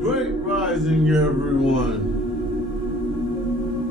Great rising, everyone,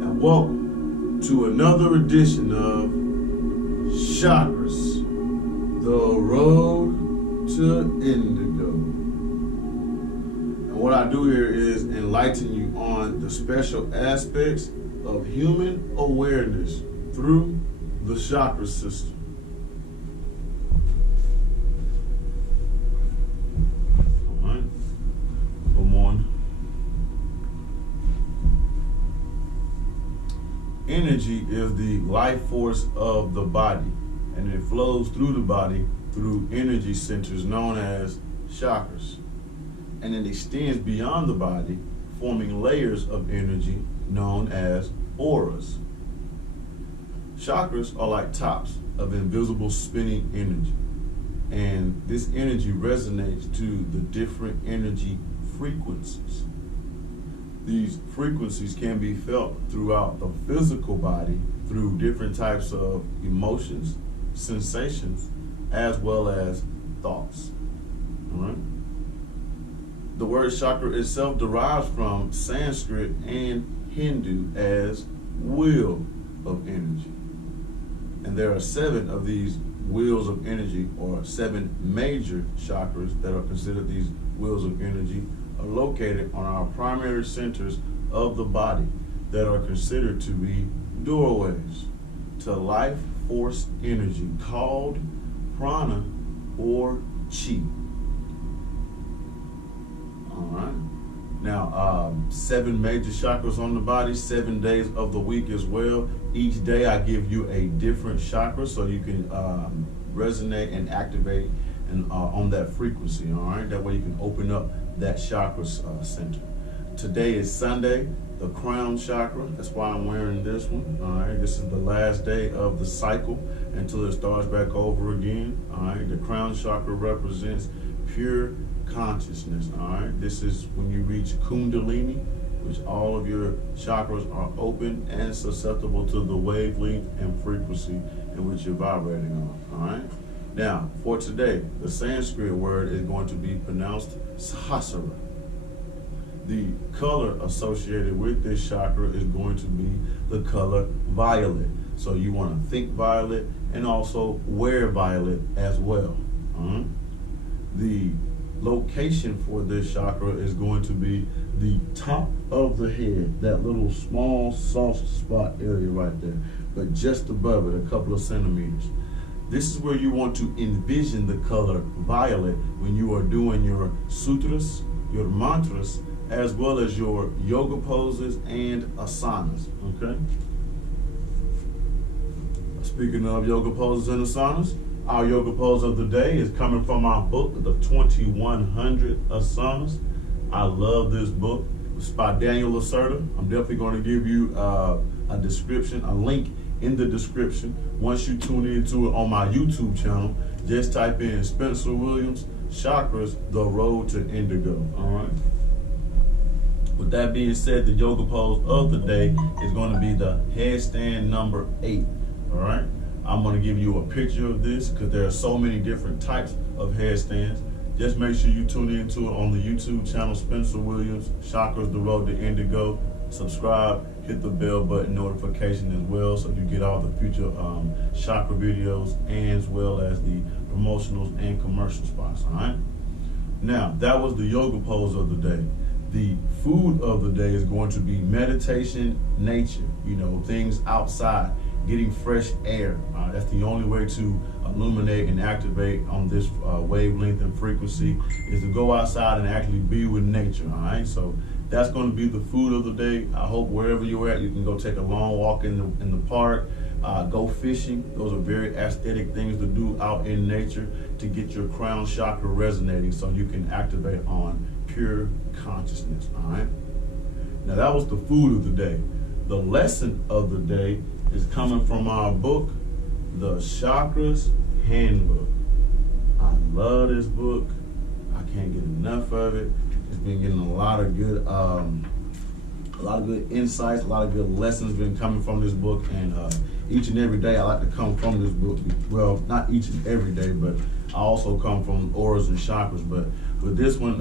and welcome to another edition of Chakras, the road to Indigo. And what I do here is enlighten you on the special aspects of human awareness through the chakra system. Energy is the life force of the body, and it flows through the body through energy centers known as chakras. And it extends beyond the body, forming layers of energy known as auras. Chakras are like tops of invisible spinning energy, and this energy resonates to the different energy frequencies. These frequencies can be felt throughout the physical body through different types of emotions, sensations, as well as thoughts. All right? The word chakra itself derives from Sanskrit and Hindu as wheel of energy. And there are 7 of these wheels of energy, or 7 major chakras that are considered these wheels of energy, are located on our primary centers of the body that are considered to be doorways to life force energy called prana or chi. All right. Now, 7 major chakras on the body, 7 days of the week as well. Each day I give you a different chakra so you can resonate and activate and on that frequency. All right. That way you can open up that chakra center. Today is Sunday, the Crown Chakra. That's why I'm wearing this one. All right, this is the last day of the cycle until it starts back over again. All right, the Crown Chakra represents pure consciousness. All right, this is when you reach Kundalini, which all of your chakras are open and susceptible to the wavelength and frequency in which you're vibrating on. All right. Now, for today, the Sanskrit word is going to be pronounced Sahasrara. The color associated with this chakra is going to be the color violet. So you want to think violet and also wear violet as well. The location for this chakra is going to be the top of the head, that little small soft spot area right there, but just above it, a couple of centimeters. This is where you want to envision the color violet when you are doing your sutras, your mantras, as well as your yoga poses and asanas, okay? Speaking of yoga poses and asanas, our yoga pose of the day is coming from our book, The 2100 Asanas. I love this book. It's by Daniel Lacerda. I'm definitely going to give you a description, a link in the description. Once you tune into it on my YouTube channel, just type in Spencer Williams, Chakras, the road to Indigo. All right. With that being said, the yoga pose of the day is going to be the headstand number 8. All right. I'm going to give you a picture of this because there are so many different types of headstands. Just make sure you tune into it on the YouTube channel, Spencer Williams, Chakras, the road to Indigo. Subscribe, hit the bell button notification as well so you get all the future chakra videos and as well as the promotionals and commercial spots, all right? Now, that was the yoga pose of the day. The food of the day is going to be meditation, nature, things outside, getting fresh air. That's the only way to illuminate and activate on this wavelength and frequency is to go outside and actually be with nature, all right? So that's going to be the food of the day. I hope wherever you're at, you can go take a long walk in the park, go fishing. Those are very aesthetic things to do out in nature to get your crown chakra resonating so you can activate on pure consciousness, all right? Now that was the food of the day. The lesson of the day is coming from our book, The Chakras Handbook. I love this book. I can't get enough of it. It's been getting a lot of good insights, a lot of good lessons been coming from this book, and each and every day I like to come from this book. Well, not each and every day, but I also come from auras and chakras. But But this one,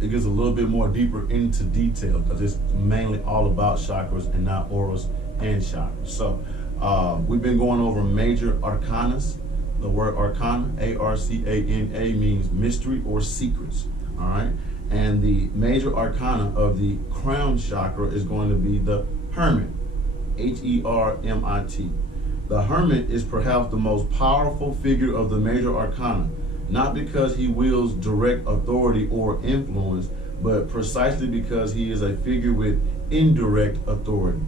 it gets a little bit more deeper into detail because it's mainly all about chakras and not auras and chakras. So we've been going over major arcanas. The word arcana, A-R-C-A-N-A, means mystery or secrets. All right. And the major arcana of the crown chakra is going to be the Hermit, H-E-R-M-I-T. The Hermit is perhaps the most powerful figure of the major arcana, not because he wields direct authority or influence, but precisely because he is a figure with indirect authority.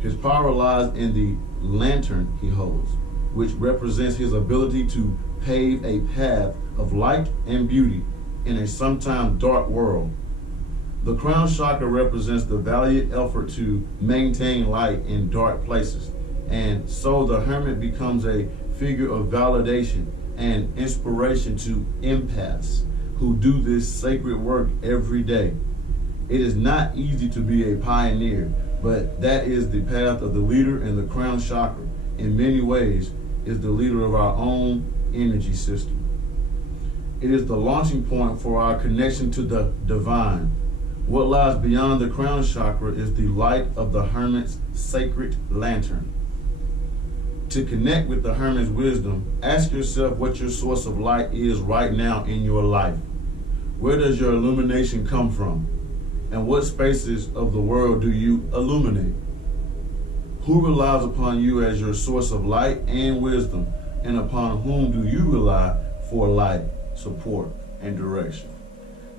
His power lies in the lantern he holds, which represents his ability to pave a path of light and beauty in a sometimes dark world. The crown chakra represents the valiant effort to maintain light in dark places, and so the hermit becomes a figure of validation and inspiration to empaths who do this sacred work every day. It is not easy to be a pioneer, but that is the path of the leader, and the crown chakra, in many ways, is the leader of our own energy system. It is the launching point for our connection to the divine. What lies beyond the crown chakra is the light of the hermit's sacred lantern. To connect with the hermit's wisdom, ask yourself what your source of light is right now in your life. Where does your illumination come from? And what spaces of the world do you illuminate? Who relies upon you as your source of light and wisdom, and upon whom do you rely for light, support, and direction?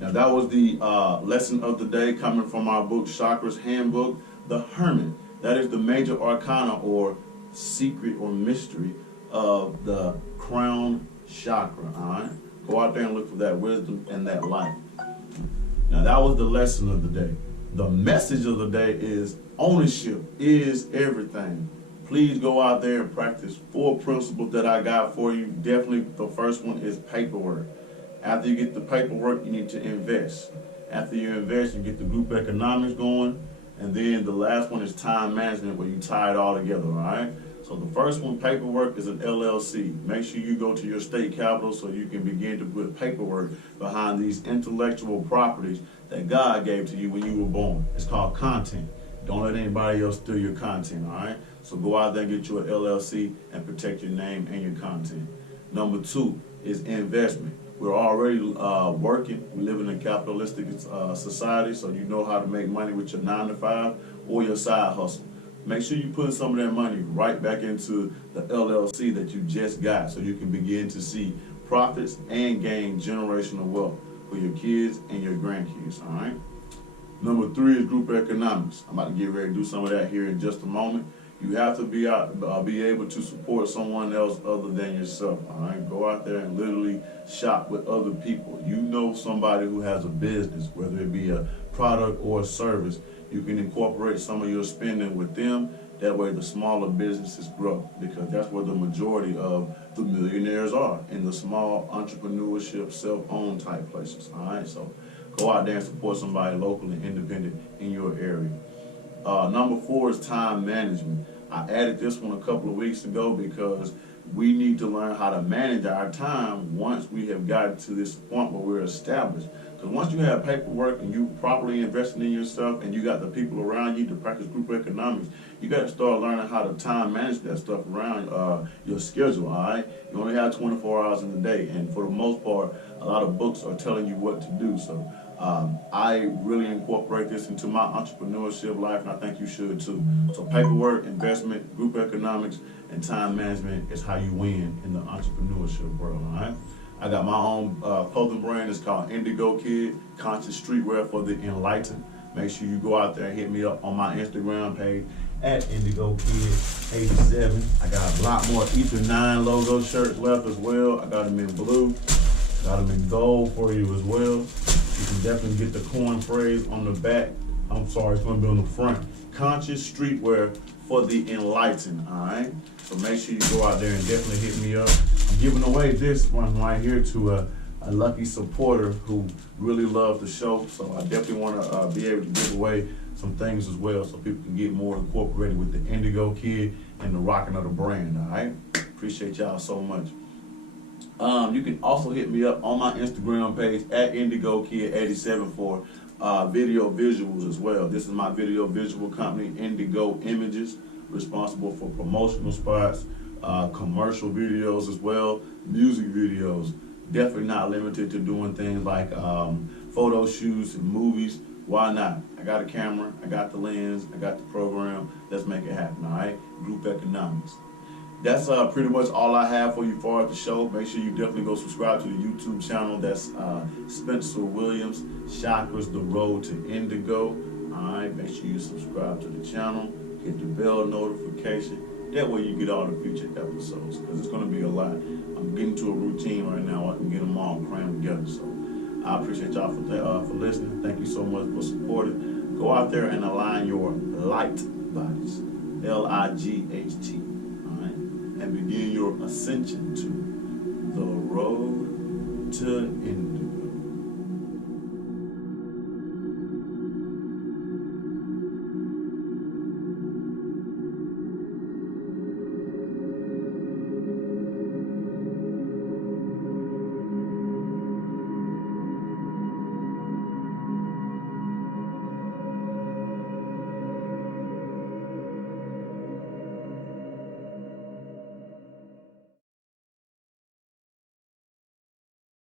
Now that was the lesson of the day coming from our book, Chakras Handbook, The Hermit. That is the major arcana or secret or mystery of the crown chakra. All right, go out there and look for that wisdom and that light. Now that was the lesson of the day. The message of the day is ownership is everything. Please go out there and practice 4 principles that I got for you. Definitely the first one is paperwork. After you get the paperwork, you need to invest. After you invest, you get the group economics going. And then the last one is time management, where you tie it all together, all right? So the first one, paperwork, is an LLC. Make sure you go to your state capital so you can begin to put paperwork behind these intellectual properties that God gave to you when you were born. It's called content. Don't let anybody else steal your content, all right? So go out there and get you an LLC and protect your name and your content. Number 2 is investment. We're already working. We live in a capitalistic society, so you know how to make money with your 9-to-5 or your side hustle. Make sure you put some of that money right back into the LLC that you just got, so you can begin to see profits and gain generational wealth for your kids and your grandkids, all right? Number 3 is group economics. I'm about to get ready to do some of that here in just a moment. You have to be able to support someone else other than yourself, all right? Go out there and literally shop with other people. You know somebody who has a business, whether it be a product or a service. You can incorporate some of your spending with them. That way the smaller businesses grow, because that's where the majority of the millionaires are, in the small entrepreneurship, self-owned type places, all right? So go out there and support somebody local and independent in your area. Number 4 is time management. I added this one a couple of weeks ago because we need to learn how to manage our time once we have gotten to this point where we're established. Because once you have paperwork and you properly investing in yourself and you got the people around you to practice group economics, you got to start learning how to time manage that stuff around your schedule, all right? You only have 24 hours in the day, and for the most part, a lot of books are telling you what to do. So I really incorporate this into my entrepreneurship life, and I think you should too. So paperwork, investment, group economics, and time management is how you win in the entrepreneurship world, all right? I got my own clothing brand. It's called Indigo Kid, conscious streetwear for the enlightened. Make sure you go out there and hit me up on my Instagram page at Indigo Kid 87. I got a lot more Ether 9 logo shirts left as well. I got them in blue, got them in gold for you as well. You can definitely get the coin phrase on the back. I'm sorry, it's going to be on the front. Conscious streetwear for the enlightened, all right? So make sure you go out there and definitely hit me up. I'm giving away this one right here to a lucky supporter who really loves the show. So I definitely want to be able to give away some things as well, so people can get more incorporated with the Indigo Kid and the rocking of the brand, all right? Appreciate y'all so much. You can also hit me up on my Instagram page at IndigoKid87 for video visuals as well. This is my video visual company, Indigo Images, responsible for promotional spots, commercial videos as well, music videos. Definitely not limited to doing things like photo shoots and movies. Why not? I got a camera, I got the lens, I got the program. Let's make it happen, all right? Group economics. That's pretty much all I have for you for the show. Make sure you definitely go subscribe to the YouTube channel. That's Spencer Williams, Chakras, The Road to Indigo. All right, make sure you subscribe to the channel. Hit the bell notification. That way you get all the future episodes, because it's going to be a lot. I'm getting to a routine right now. I can get them all crammed together. So I appreciate y'all for listening. Thank you so much for supporting. Go out there and align your light bodies, L-I-G-H-T. And begin your ascension to the road to Indigo.